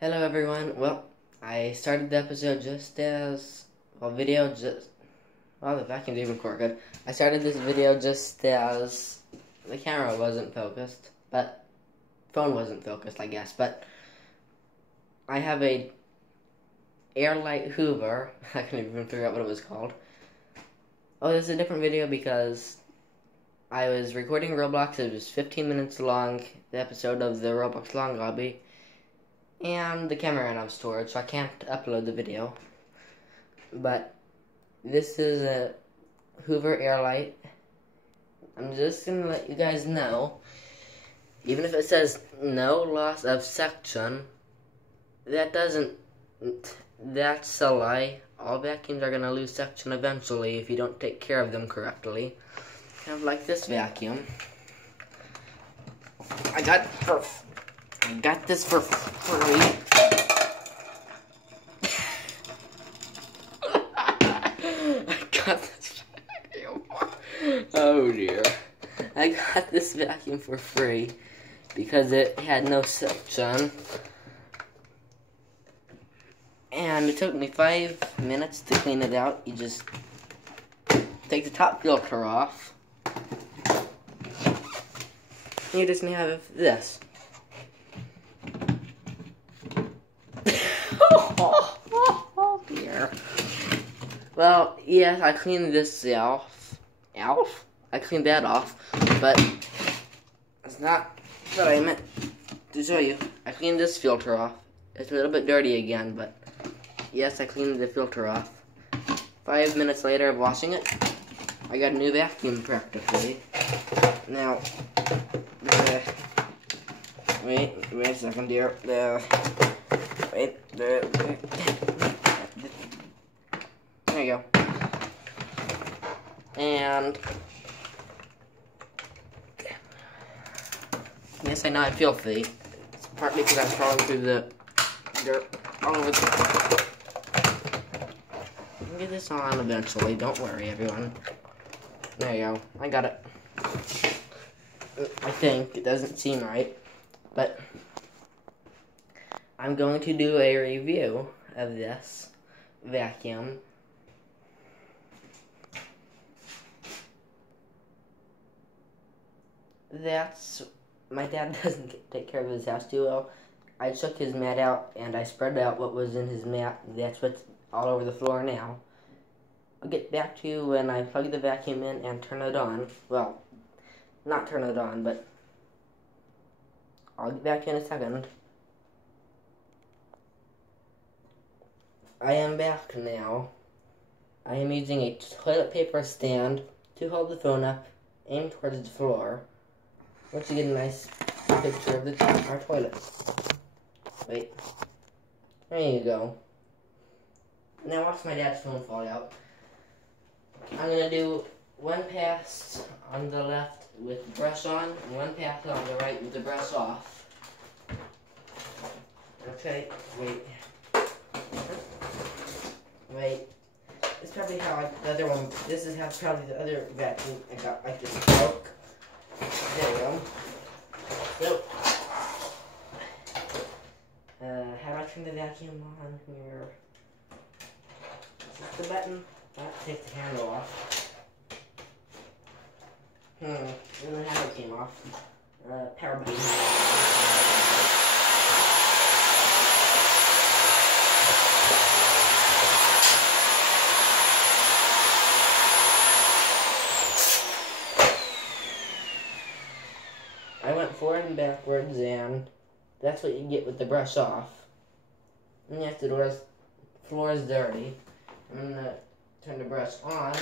Hello everyone. Well, I started the episode just as, the vacuum's even crooked. I started this video just as the camera wasn't focused, but phone wasn't focused, I guess. But I have a Air Lite Hoover. I couldn't even figure out what it was called. Oh, this is a different video because I was recording Roblox. It was 15 minutes long, the episode of the Roblox Long Lobby. And the camera ran out of storage, so I can't upload the video. But this is a Hoover Air Lite. I'm just gonna let you guys know, even if it says no loss of suction, that's a lie. All vacuums are gonna lose suction eventually if you don't take care of them correctly. Kind of like this vacuum. I got this for free. I got this vacuum. Oh dear. I got this vacuum for free because it had no suction. And it took me 5 minutes to clean it out. You just take the top filter off. You just have this. Oh dear. Well, yes, I cleaned this off. I cleaned that off, but it's not what I meant to show you. I cleaned this filter off. It's a little bit dirty again, but yes, I cleaned the filter off. 5 minutes later of washing it, I got a new vacuum practically. Now, wait a second, dear. Wait. There you go. And yes, I know I'm filthy. It's partly because I'm crawling through the dirt all over the. I'll get this on eventually. Don't worry, everyone. There you go. I got it. I think it doesn't seem right, but I'm going to do a review of this vacuum. My dad doesn't take care of his house too well. I took his mat out and I spread out what was in his mat. That's what's all over the floor now. I'll get back to you when I plug the vacuum in and turn it on. Well, not turn it on, but I'll get back to you in a second. I am back now. I am using a toilet paper stand to hold the phone up, aimed towards the floor. Once you get a nice picture of our toilet. Wait. There you go. Now watch my dad's phone fall out. I'm going to do one pass on the left with the brush on, and one pass on the right with the brush off. Okay, wait. This is probably how the other one, this is how probably the other vacuum I got like this broke. There we go. So, how do I turn the vacuum on here? Is this the button? I have to take the handle off. And the handle came off. Power button. I went forward and backwards, and that's what you get with the brush off. And yes, the floor is dirty. I'm going to turn the brush on.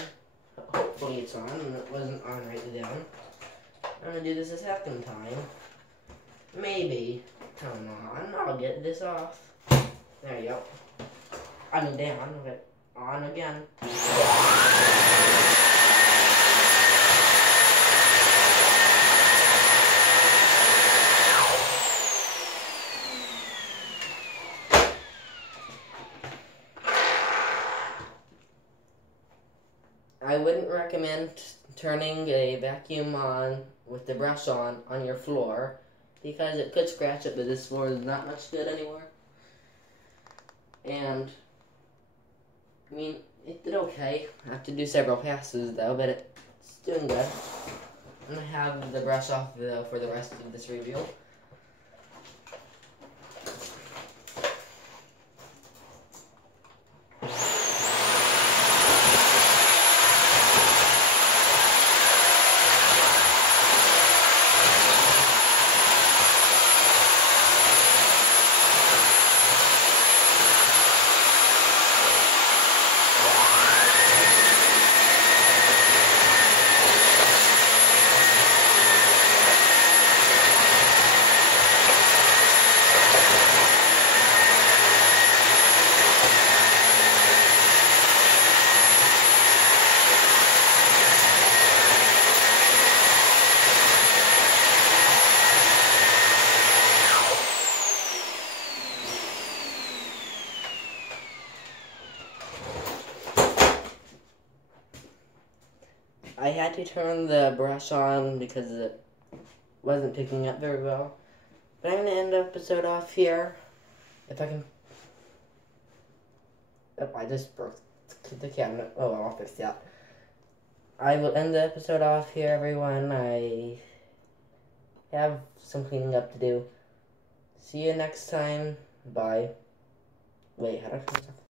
Hopefully it's on, and it wasn't on right then. I'm going to do this a second time. Maybe. Come on, I'll get this off. There you go. I mean down, but on again. I wouldn't recommend turning a vacuum on with the brush on your floor because it could scratch it, but this floor is not much good anymore. And I mean, it did okay. I have to do several passes though, but it's doing good. I'm gonna have the brush off though for the rest of this review. I had to turn the brush on because it wasn't picking up very well. But I'm going to end the episode off here. If I can... Oh, I just broke the cabinet. Oh, well, I'll fix that. I will end the episode off here, everyone. I have some cleaning up to do. See you next time. Bye. Wait, how do I turn this off?